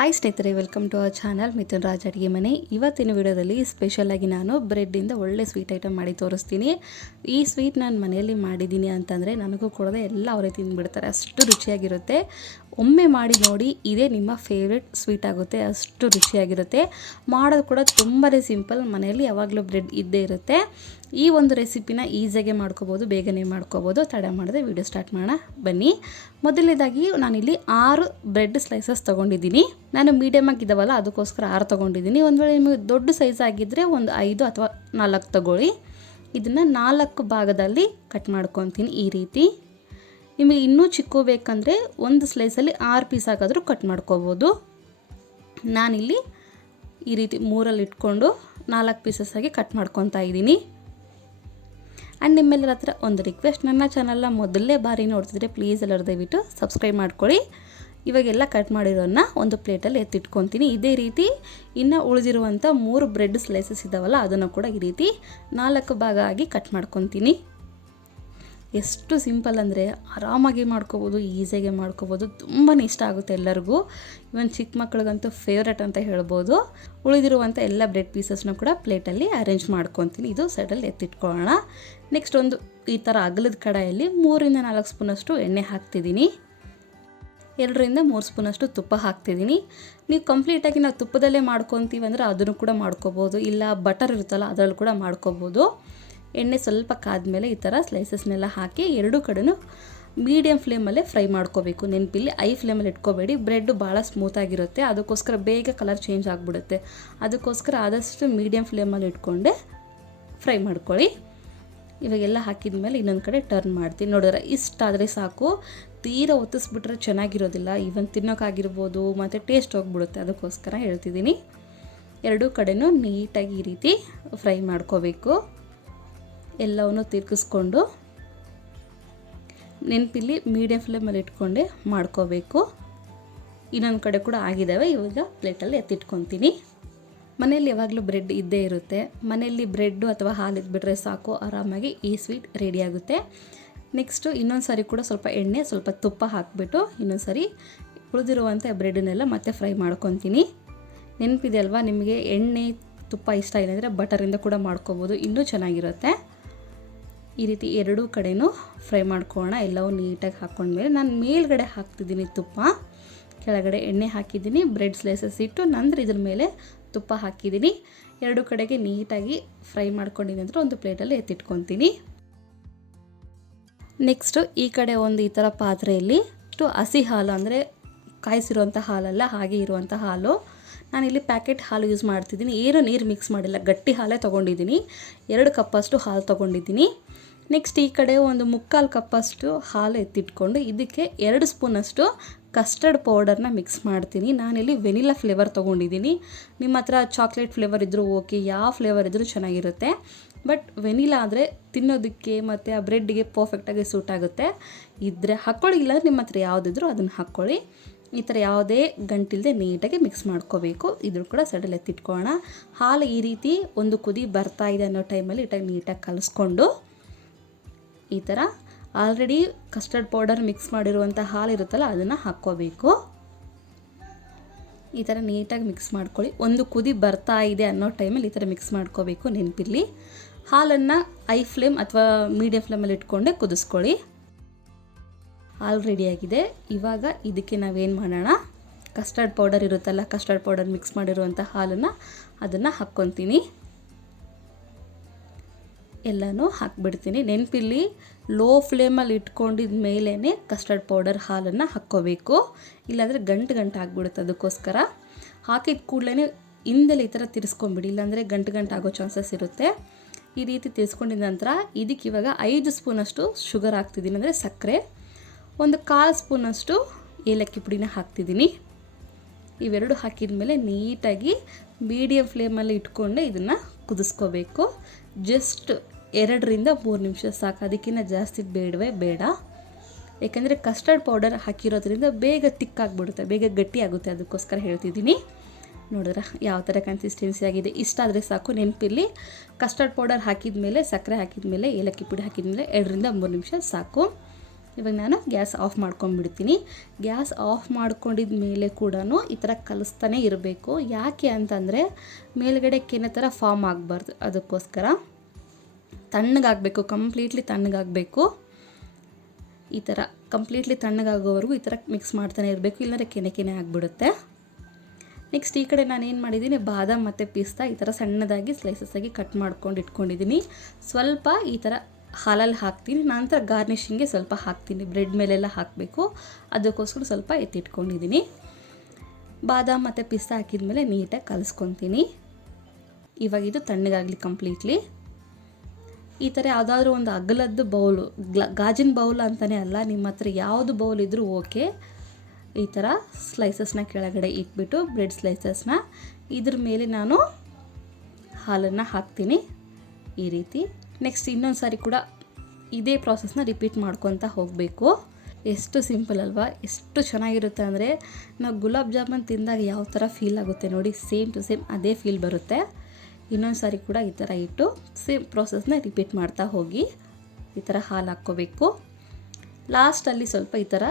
Hi ಸ್ನೇಹಿತರೆ, welcome to our channel Mithun Raj ಅಡುಗೆ ಮನೆ. ಇವತ್ತಿನ ವಿಡಿಯೋದಲ್ಲಿ ಸ್ಪೆಷಲಾಗಿ ನಾನು ಬ್ರೆಡ್ಡಿಂದ ಒಳ್ಳೆ ಸ್ವೀಟ್ ಐಟಮ್ ಮಾಡಿ ತೋರಿಸ್ತೀನಿ. ಈ ಸ್ವೀಟ್ ನಾನು ಮನೆಯಲ್ಲಿ ಮಾಡಿದ್ದೀನಿ ಅಂತಂದರೆ ನನಗೂ ಕೊಡದೆ ಎಲ್ಲ ಅವರೇ ತಿಂದುಬಿಡ್ತಾರೆ, ಅಷ್ಟು ರುಚಿಯಾಗಿರುತ್ತೆ. ಒಮ್ಮೆ ಮಾಡಿ ನೋಡಿ, ಇದೇ ನಿಮ್ಮ ಫೇವ್ರೆಟ್ ಸ್ವೀಟ್ ಆಗುತ್ತೆ, ಅಷ್ಟು ರುಚಿಯಾಗಿರುತ್ತೆ. ಮಾಡೋದು ಕೂಡ ತುಂಬಾ ಸಿಂಪಲ್, ಮನೆಯಲ್ಲಿ ಯಾವಾಗಲೂ ಬ್ರೆಡ್ ಇದ್ದೇ ಇರುತ್ತೆ. ಈ ಒಂದು ರೆಸಿಪಿನ ಈಸಿಯಾಗೆ ಮಾಡ್ಕೋಬೋದು, ಬೇಗನೆ ಮಾಡ್ಕೋಬೋದು. ತಡ ಮಾಡದೆ ವಿಡಿಯೋ ಸ್ಟಾರ್ಟ್ ಮಾಡೋಣ ಬನ್ನಿ. ಮೊದಲನೇದಾಗಿ ನಾನಿಲ್ಲಿ 6 ಬ್ರೆಡ್ ಸ್ಲೈಸಸ್ ತೊಗೊಂಡಿದ್ದೀನಿ. ನಾನು ಮೀಡಿಯಮ್ ಆಗಿದ್ದಾವಲ್ಲ, ಅದಕ್ಕೋಸ್ಕರ 6 ತೊಗೊಂಡಿದ್ದೀನಿ. ಒಂದು ವೇಳೆ ನಿಮಗೆ ದೊಡ್ಡ ಸೈಜ್ ಆಗಿದ್ದರೆ ಒಂದು 5 ಅಥವಾ 4 ತೊಗೊಳ್ಳಿ. ಇದನ್ನು 4 ಭಾಗದಲ್ಲಿ ಕಟ್ ಮಾಡ್ಕೊತೀನಿ ಈ ರೀತಿ. ನಿಮಗೆ ಇನ್ನೂ ಚಿಕ್ಕ ಬೇಕಂದರೆ ಒಂದು ಸ್ಲೈಸಲ್ಲಿ 6 ಪೀಸ್ ಆಗಾದರೂ ಕಟ್ ಮಾಡ್ಕೋಬೋದು. ನಾನಿಲ್ಲಿ ಈ ರೀತಿ 3ಅಲ್ಲಿ ಇಟ್ಕೊಂಡು 4 ಪೀಸಸ್ ಆಗಿ ಕಟ್ ಮಾಡ್ಕೊತಾ ಇದ್ದೀನಿ. ಆ್ಯಂಡ್ ನಿಮ್ಮೆಲ್ಲರ ಹತ್ರ ಒಂದು ರಿಕ್ವೆಸ್ಟ್, ನನ್ನ ಚಾನಲ್ನ ಮೊದಲನೇ ಬಾರಿ ನೋಡ್ತಿದ್ರೆ ಪ್ಲೀಸ್ ಎಲ್ಲರೂ ದಯವಿಟ್ಟು ಸಬ್ಸ್ಕ್ರೈಬ್ ಮಾಡ್ಕೊಳ್ಳಿ. ಇವಾಗೆಲ್ಲ ಕಟ್ ಮಾಡಿರೋನ್ನ ಒಂದು ಪ್ಲೇಟಲ್ಲಿ ಎತ್ತಿಟ್ಕೊತೀನಿ. ಇದೇ ರೀತಿ ಇನ್ನು ಉಳಿದಿರುವಂಥ 3 ಬ್ರೆಡ್ ಸ್ಲೈಸಸ್ ಇದ್ದಾವಲ್ಲ, ಅದನ್ನು ಕೂಡ ಈ ರೀತಿ 4 ಭಾಗ ಆಗಿ ಕಟ್ ಮಾಡ್ಕೊತೀನಿ. ಎಷ್ಟು ಸಿಂಪಲ್ ಅಂದರೆ ಆರಾಮಾಗಿ ಮಾಡ್ಕೋಬೋದು, ಈಸಿಯಾಗಿ ಮಾಡ್ಕೋಬೋದು. ತುಂಬಾ ಇಷ್ಟ ಆಗುತ್ತೆ ಎಲ್ಲರಿಗೂ. ಇವನ್ ಚಿಕ್ಕ ಮಕ್ಕಳಿಗಂತೂ ಫೇವ್ರೆಟ್ ಅಂತ ಹೇಳ್ಬೋದು. ಉಳಿದಿರುವಂಥ ಎಲ್ಲ ಬ್ರೆಡ್ ಪೀಸಸ್ನ ಕೂಡ ಪ್ಲೇಟಲ್ಲಿ ಅರೇಂಜ್ ಮಾಡ್ಕೊತೀನಿ. ಇದು ಸೈಡಲ್ಲಿ ಎತ್ತಿಟ್ಕೊಳ್ಳೋಣ. ನೆಕ್ಸ್ಟ್ ಒಂದು ಈ ಥರ ಅಗಲದ ಕಡಾಯಲ್ಲಿ 3-4 ಸ್ಪೂನಷ್ಟು ಎಣ್ಣೆ ಹಾಕ್ತಿದ್ದೀನಿ. 2-3 ಸ್ಪೂನಷ್ಟು ತುಪ್ಪ ಹಾಕ್ತಿದ್ದೀನಿ. ನೀವು ಕಂಪ್ಲೀಟಾಗಿ ನಾವು ತುಪ್ಪದಲ್ಲೇ ಮಾಡ್ಕೊತೀವಿ ಅಂದರೆ ಅದನ್ನು ಕೂಡ ಮಾಡ್ಕೋಬೋದು, ಇಲ್ಲ ಬಟರ್ ಇರುತ್ತಲ್ಲ ಅದರಲ್ಲಿ ಕೂಡ ಮಾಡ್ಕೋಬೋದು. ಎಣ್ಣೆ ಸ್ವಲ್ಪ ಕಾದ್ಮೇಲೆ ಈ ಥರ ಸ್ಲೈಸಸ್ನೆಲ್ಲ ಹಾಕಿ 2 ಕಡೆನೂ ಮೀಡಿಯಮ್ ಫ್ಲೇಮಲ್ಲೇ ಫ್ರೈ ಮಾಡ್ಕೋಬೇಕು. ನೆನಪಿಲ್ಲಿ ಐ ಫ್ಲೇಮಲ್ಲಿ ಇಟ್ಕೋಬೇಡಿ, ಬ್ರೆಡ್ ಭಾಳ ಸ್ಮೂತಾಗಿರುತ್ತೆ, ಅದಕ್ಕೋಸ್ಕರ ಬೇಗ ಕಲರ್ ಚೇಂಜ್ ಆಗಿಬಿಡುತ್ತೆ. ಅದಕ್ಕೋಸ್ಕರ ಆದಷ್ಟು ಮೀಡಿಯಮ್ ಫ್ಲೇಮಲ್ಲಿ ಇಟ್ಕೊಂಡೆ ಫ್ರೈ ಮಾಡ್ಕೊಳ್ಳಿ. ಇವಾಗೆಲ್ಲ ಹಾಕಿದ ಮೇಲೆ ಇನ್ನೊಂದು ಕಡೆ ಟರ್ನ್ ಮಾಡ್ತೀನಿ. ನೋಡಿದ್ರೆ ಇಷ್ಟಾದರೆ ಸಾಕು. ತೀರಾ ಒತ್ತಿಸ್ಬಿಟ್ರೆ ಚೆನ್ನಾಗಿರೋದಿಲ್ಲ, ಈವನ್ ತಿನ್ನೋಕ್ಕಾಗಿರ್ಬೋದು ಮತ್ತು ಟೇಸ್ಟ್ ಹೋಗ್ಬಿಡುತ್ತೆ. ಅದಕ್ಕೋಸ್ಕರ ಹೇಳ್ತಿದ್ದೀನಿ. 2 ಕಡೆನೂ ನೀಟಾಗಿ ಈ ರೀತಿ ಫ್ರೈ ಮಾಡ್ಕೋಬೇಕು. ಎಲ್ಲವನ್ನು ತಿರ್ಗಿಸ್ಕೊಂಡು ನೆನಪಿಲ್ಲಿ ಮೀಡಿಯಮ್ ಫ್ಲೇಮಲ್ಲಿ ಇಟ್ಕೊಂಡೆ ಮಾಡ್ಕೋಬೇಕು. ಇನ್ನೊಂದು ಕಡೆ ಕೂಡ ಆಗಿದ್ದಾವೆ. ಇವಾಗ ಪ್ಲೇಟಲ್ಲಿ ಎತ್ತಿಟ್ಕೊತೀನಿ. ಮನೆಯಲ್ಲಿ ಯಾವಾಗಲೂ ಬ್ರೆಡ್ ಇದ್ದೇ ಇರುತ್ತೆ. ಮನೆಯಲ್ಲಿ ಬ್ರೆಡ್ಡು ಅಥವಾ ಹಾಲು ಇದ್ಬಿಟ್ರೆ ಸಾಕು, ಆರಾಮಾಗಿ ಈ ಸ್ವೀಟ್ ರೆಡಿಯಾಗುತ್ತೆ. ನೆಕ್ಸ್ಟು ಇನ್ನೊಂದು ಸಾರಿ ಕೂಡ ಸ್ವಲ್ಪ ಎಣ್ಣೆ ಸ್ವಲ್ಪ ತುಪ್ಪ ಹಾಕಿಬಿಟ್ಟು ಇನ್ನೊಂದು ಸಾರಿ ಉಳಿದಿರುವಂಥ ಬ್ರೆಡ್ಡನ್ನೆಲ್ಲ ಮತ್ತೆ ಫ್ರೈ ಮಾಡ್ಕೊತೀನಿ. ನೆನಪಿದೆ ಅಲ್ವಾ, ನಿಮಗೆ ಎಣ್ಣೆ ತುಪ್ಪ ಇಷ್ಟ ಇಲ್ಲ ಅಂದರೆ ಬಟರಿಂದ ಕೂಡ ಮಾಡ್ಕೋಬೋದು, ಇನ್ನೂ ಚೆನ್ನಾಗಿರುತ್ತೆ. ಈ ರೀತಿ 2 ಕಡೆನೂ ಫ್ರೈ ಮಾಡ್ಕೊಳ್ಳೋಣ. ಎಲ್ಲವೂ ನೀಟಾಗಿ ಹಾಕ್ಕೊಂಡ್ಮೇಲೆ ನಾನು ಮೇಲ್ಗಡೆ ಹಾಕ್ತಿದ್ದೀನಿ ತುಪ್ಪ, ಕೆಳಗಡೆ ಎಣ್ಣೆ ಹಾಕಿದ್ದೀನಿ. ಬ್ರೆಡ್ ಸ್ಲೈಸಸ್ ಇಟ್ಟು ನಂತರ ಇದ್ರ ಮೇಲೆ ತುಪ್ಪ ಹಾಕಿದ್ದೀನಿ. 2 ಕಡೆಗೆ ನೀಟಾಗಿ ಫ್ರೈ ಮಾಡ್ಕೊಂಡಿದ್ದೀನಿ ಅಂದರೆ ಒಂದು ಪ್ಲೇಟಲ್ಲಿ ಎತ್ತಿಟ್ಕೊತೀನಿ. ನೆಕ್ಸ್ಟು ಈ ಕಡೆ ಒಂದು ಈ ಥರ ಪಾತ್ರೆಯಲ್ಲಿ ಹಸಿ ಹಾಲು, ಅಂದರೆ ಕಾಯಿಸಿರುವಂಥ ಹಾಲಲ್ಲ, ಹಾಗೆ ಇರುವಂಥ ಹಾಲು. ನಾನಿಲ್ಲಿ ಪ್ಯಾಕೆಟ್ ಹಾಲು ಯೂಸ್ ಮಾಡ್ತಿದ್ದೀನಿ. ಏನು ನೀರು ಮಿಕ್ಸ್ ಮಾಡಿಲ್ಲ, ಗಟ್ಟಿ ಹಾಲೇ ತೊಗೊಂಡಿದ್ದೀನಿ. 2 ಕಪ್ಪಷ್ಟು ಹಾಲು ತೊಗೊಂಡಿದ್ದೀನಿ. ನೆಕ್ಸ್ಟ್ ಈ ಕಡೆ ಒಂದು 3/4 ಕಪ್ಪಷ್ಟು ಹಾಲು ಎತ್ತಿಟ್ಕೊಂಡು ಇದಕ್ಕೆ 2 ಸ್ಪೂನಷ್ಟು ಕಸ್ಟರ್ಡ್ ಪೌಡರ್ನ ಮಿಕ್ಸ್ ಮಾಡ್ತೀನಿ. ನಾನಿಲ್ಲಿ ವೆನಿಲಾ ಫ್ಲೇವರ್ ತೊಗೊಂಡಿದ್ದೀನಿ. ನಿಮ್ಮ ಹತ್ರ ಚಾಕ್ಲೇಟ್ ಫ್ಲೇವರ್ ಇದ್ದರೂ ಓಕೆ, ಯಾವ ಫ್ಲೇವರ್ ಇದ್ದರೂ ಚೆನ್ನಾಗಿರುತ್ತೆ. ಬಟ್ ವೆನಿಲಾ ಆದರೆ ತಿನ್ನೋದಕ್ಕೆ ಮತ್ತು ಆ ಬ್ರೆಡ್ಗೆ ಪರ್ಫೆಕ್ಟಾಗಿ ಸೂಟ್ ಆಗುತ್ತೆ. ಇದ್ದರೆ ಹಾಕ್ಕೊಳ್ಳಿ, ಇಲ್ಲ ನಿಮ್ಮ ಹತ್ರ ಯಾವುದಿದ್ರೂ ಅದನ್ನು ಹಾಕ್ಕೊಳ್ಳಿ. ಈ ಥರ ಯಾವುದೇ ಗಂಟಿಲ್ಲದೆ ನೀಟಾಗಿ ಮಿಕ್ಸ್ ಮಾಡ್ಕೋಬೇಕು. ಇದ್ರ ಕೂಡ ಸೈಡಲ್ಲಿ ಎತ್ತಿಟ್ಕೊಳ್ಳೋಣ. ಹಾಲು ಈ ರೀತಿ ಒಂದು ಕುದಿ ಬರ್ತಾ ಇದೆ ಅನ್ನೋ ಟೈಮಲ್ಲಿ ನೀಟಾಗಿ ಕಲಿಸ್ಕೊಂಡು ಈ ಥರ ಆಲ್ರೆಡಿ ಕಸ್ಟರ್ಡ್ ಪೌಡರ್ ಮಿಕ್ಸ್ ಮಾಡಿರುವಂಥ ಹಾಲು ಇರುತ್ತಲ್ಲ ಅದನ್ನು ಹಾಕ್ಕೋಬೇಕು. ಈ ಥರ ನೀಟಾಗಿ ಮಿಕ್ಸ್ ಮಾಡ್ಕೊಳ್ಳಿ. ಒಂದು ಕುದಿ ಬರ್ತಾ ಇದೆ ಅನ್ನೋ ಟೈಮಲ್ಲಿ ಈ ಥರ ಮಿಕ್ಸ್ ಮಾಡ್ಕೋಬೇಕು. ನೆನಪಿರಲಿ, ಹಾಲನ್ನು ಐ ಫ್ಲೇಮ್ ಅಥವಾ ಮೀಡಿಯಮ್ ಫ್ಲೇಮಲ್ಲಿ ಇಟ್ಕೊಂಡೆ ಕುದಿಸ್ಕೊಳ್ಳಿ. ಹಾಲು ರೆಡಿಯಾಗಿದೆ. ಇವಾಗ ಇದಕ್ಕೆ ನಾವೇನು ಮಾಡೋಣ, ಕಸ್ಟರ್ಡ್ ಪೌಡರ್ ಇರುತ್ತಲ್ಲ, ಕಸ್ಟರ್ಡ್ ಪೌಡರ್ ಮಿಕ್ಸ್ ಮಾಡಿರುವಂಥ ಹಾಲನ್ನು ಅದನ್ನು ಹಾಕ್ಕೊತೀನಿ. ಎಲ್ಲನೂ ಹಾಕ್ಬಿಡ್ತೀನಿ. ನೆನಪಿಲ್ಲಿ ಲೋ ಫ್ಲೇಮಲ್ಲಿ ಇಟ್ಕೊಂಡಿದ ಮೇಲೇ ಕಸ್ಟರ್ಡ್ ಪೌಡರ್ ಹಾಲನ್ನು ಹಾಕ್ಕೋಬೇಕು, ಇಲ್ಲಾಂದರೆ ಗಂಟು ಆಗಿಬಿಡುತ್ತೆ. ಅದಕ್ಕೋಸ್ಕರ ಹಾಕಿದ ಕೂಡಲೇ ಹಿಂದೆಲ್ಲ ಈ ಥರ ತಿರ್ಸ್ಕೊಂಬಿಡಿ, ಇಲ್ಲಾಂದರೆ ಗಂಟು ಆಗೋ ಚಾನ್ಸಸ್ ಇರುತ್ತೆ. ಈ ರೀತಿ ತಿರ್ಸ್ಕೊಂಡಿದ ನಂತರ ಇದಕ್ಕೆ ಇವಾಗ 5 ಸ್ಪೂನಷ್ಟು ಶುಗರ್ ಹಾಕ್ತಿದ್ದೀನಿ, ಅಂದರೆ ಸಕ್ಕರೆ. ಒಂದು 1/4 ಸ್ಪೂನಷ್ಟು ಏಲಕ್ಕಿ ಪುಡಿನ ಹಾಕ್ತಿದ್ದೀನಿ. ಇವೆರಡು ಹಾಕಿದ ಮೇಲೆ ನೀಟಾಗಿ ಮೀಡಿಯಮ್ ಫ್ಲೇಮಲ್ಲಿ ಇಟ್ಕೊಂಡೆ ಇದನ್ನು ಕುದಿಸ್ಕೋಬೇಕು. ಜಸ್ಟ್ 2-3 ನಿಮಿಷ ಸಾಕು, ಅದಕ್ಕಿಂತ ಜಾಸ್ತಿ ಬೇಡ. ಯಾಕೆಂದರೆ ಕಸ್ಟರ್ಡ್ ಪೌಡರ್ ಹಾಕಿರೋದ್ರಿಂದ ಬೇಗ ತಿಕ್ಕಾಗ್ಬಿಡುತ್ತೆ, ಬೇಗ ಗಟ್ಟಿ ಆಗುತ್ತೆ. ಅದಕ್ಕೋಸ್ಕರ ಹೇಳ್ತಿದ್ದೀನಿ. ನೋಡಿದ್ರೆ ಯಾವ ಥರ ಕನ್ಸಿಸ್ಟೆನ್ಸಿ ಆಗಿದೆ, ಇಷ್ಟ ಆದರೆ ಸಾಕು. ನೆನಪಿರಲಿ, ಕಸ್ಟರ್ಡ್ ಪೌಡರ್ ಹಾಕಿದ ಮೇಲೆ, ಸಕ್ಕರೆ ಹಾಕಿದ ಮೇಲೆ, ಏಲಕ್ಕಿ ಪುಡಿ ಹಾಕಿದ ಮೇಲೆ 2-3 ನಿಮಿಷ ಸಾಕು. ಇವಾಗ ನಾನು ಗ್ಯಾಸ್ ಆಫ್ ಮಾಡ್ಕೊಂಡ್ಬಿಡ್ತೀನಿ. ಗ್ಯಾಸ್ ಆಫ್ ಮಾಡ್ಕೊಂಡಿದ ಮೇಲೆ ಕೂಡ ಈ ಥರ ಕಲಿಸ್ತಾನೆ ಇರಬೇಕು. ಯಾಕೆ ಅಂತಂದರೆ ಮೇಲ್ಗಡೆ ಕೆನೆ ಥರ ಫಾರ್ಮ್ ಆಗಬಾರ್ದು, ಅದಕ್ಕೋಸ್ಕರ ತಣ್ಣಗಾಗಬೇಕು, ಕಂಪ್ಲೀಟ್ಲಿ ತಣ್ಣಗಾಗಬೇಕು. ಈ ಥರ ಕಂಪ್ಲೀಟ್ಲಿ ತಣ್ಣಗಾಗೋವರೆಗೂ ಈ ಥರ ಮಿಕ್ಸ್ ಮಾಡ್ತಾನೆ ಇರಬೇಕು, ಇಲ್ಲಾಂದರೆ ಕೆನೆ ಆಗಿಬಿಡುತ್ತೆ. ನೆಕ್ಸ್ಟ್ ಈ ಕಡೆ ನಾನು ಏನು ಮಾಡಿದ್ದೀನಿ, ಬಾದಾಮ್ ಮತ್ತು ಪಿಸ್ತಾ ಈ ಥರ ಸಣ್ಣದಾಗಿ ಸ್ಲೈಸಸ್ಸಾಗಿ ಕಟ್ ಮಾಡ್ಕೊಂಡು ಇಟ್ಕೊಂಡಿದ್ದೀನಿ. ಸ್ವಲ್ಪ ಈ ಥರ ಹಾಲಲ್ಲಿ ಹಾಕ್ತೀನಿ, ನಂತರ ಗಾರ್ನಿಷಿಂಗ್ಗೆ ಸ್ವಲ್ಪ ಹಾಕ್ತೀನಿ. ಬ್ರೆಡ್ ಮೇಲೆಲ್ಲ ಹಾಕಬೇಕು, ಅದಕ್ಕೋಸ್ಕರ ಸ್ವಲ್ಪ ಎತ್ತಿಟ್ಕೊಂಡಿದ್ದೀನಿ. ಬಾದಾಮ್ ಮತ್ತು ಪಿಸ್ತಾ ಹಾಕಿದ್ಮೇಲೆ ನೀಟಾಗಿ ಕಲಿಸ್ಕೊತೀನಿ. ಇವಾಗ ಇದು ತಣ್ಣಗಾಗಲಿ ಕಂಪ್ಲೀಟ್ಲಿ. ಈ ಥರ ಯಾವುದಾದ್ರೂ ಒಂದು ಅಗಲದ್ದು ಬೌಲು, ಗಾಜಿನ ಬೌಲ್ ಅಂತಲೇ ಅಲ್ಲ, ನಿಮ್ಮ ಹತ್ರ ಯಾವುದು ಬೌಲ್ ಇದ್ದರೂ ಓಕೆ. ಈ ಥರ ಸ್ಲೈಸಸ್ನ ಕೆಳಗಡೆ ಇಟ್ಬಿಟ್ಟು ಬ್ರೆಡ್ ಸ್ಲೈಸಸ್ನ ಇದ್ರ ಮೇಲೆ ನಾನು ಹಾಲನ್ನು ಹಾಕ್ತೀನಿ ಈ ರೀತಿ. ನೆಕ್ಸ್ಟ್ ಇನ್ನೊಂದು ಸಾರಿ ಕೂಡ ಇದೇ ಪ್ರಾಸೆಸ್ನ ರಿಪೀಟ್ ಮಾಡ್ಕೊತ ಹೋಗಬೇಕು. ಎಷ್ಟು ಸಿಂಪಲ್ ಅಲ್ವಾ, ಎಷ್ಟು ಚೆನ್ನಾಗಿರುತ್ತೆ ಅಂದರೆ ನಾವು ಗುಲಾಬ್ ಜಾಮೂನ್ ತಿಂದಾಗ ಯಾವ ಥರ ಫೀಲ್ ಆಗುತ್ತೆ ನೋಡಿ, ಸೇಮ್ ಟು ಸೇಮ್ ಅದೇ ಫೀಲ್ ಬರುತ್ತೆ. ಇನ್ನೊಂದು ಸಾರಿ ಕೂಡ ಈ ಥರ ಇಟ್ಟು ಸೇಮ್ ಪ್ರಾಸೆಸ್ನ ರಿಪೀಟ್ ಮಾಡ್ತಾ ಹೋಗಿ. ಈ ಥರ ಹಾಲು ಹಾಕ್ಕೋಬೇಕು. ಲಾಸ್ಟಲ್ಲಿ ಸ್ವಲ್ಪ ಈ ಥರ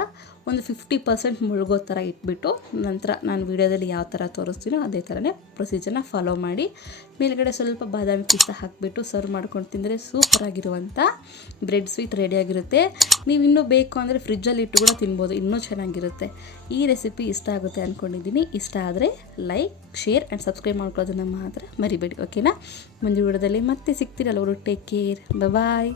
ಒಂದು 50% ಮುಳುಗೋ ಥರ ಇಟ್ಬಿಟ್ಟು ನಂತರ ನಾನು ವಿಡಿಯೋದಲ್ಲಿ ಯಾವ ಥರ ತೋರಿಸ್ತೀನೋ ಅದೇ ಥರನೇ ಪ್ರೊಸೀಜರ್ನ ಫಾಲೋ ಮಾಡಿ ಮೇಲ್ಗಡೆ ಸ್ವಲ್ಪ ಬಾದಾಮಿ ಪಿಸ್ತಾ ಹಾಕಿಬಿಟ್ಟು ಸರ್ವ್ ಮಾಡ್ಕೊಂಡು ತಿಂದರೆ ಸೂಪರಾಗಿರುವಂಥ ಬ್ರೆಡ್ ಸ್ವೀಟ್ ರೆಡಿಯಾಗಿರುತ್ತೆ. ನೀವು ಇನ್ನೂ ಬೇಕು ಅಂದರೆ ಫ್ರಿಜ್ಜಲ್ಲಿ ಇಟ್ಟು ಕೂಡ ತಿನ್ಬೋದು, ಇನ್ನೂ ಚೆನ್ನಾಗಿರುತ್ತೆ. ಈ ರೆಸಿಪಿ ಇಷ್ಟ ಆಗುತ್ತೆ ಅಂದ್ಕೊಂಡಿದ್ದೀನಿ. ಇಷ್ಟ ಆದರೆ ಲೈಕ್, ಶೇರ್ ಆ್ಯಂಡ್ ಸಬ್ಸ್ಕ್ರೈಬ್ ಮಾಡ್ಕೊಳ್ಳೋದನ್ನು ಮಾತ್ರ ಮರಿಬೇಡಿ, ಓಕೆನಾ? ಮುಂದಿನ ವಿಡಿಯೋದಲ್ಲಿ ಮತ್ತೆ ಸಿಗ್ತೀರಲ್ಲ ಅವರು. ಟೇಕ್ ಕೇರ್, ಬಾಯ್.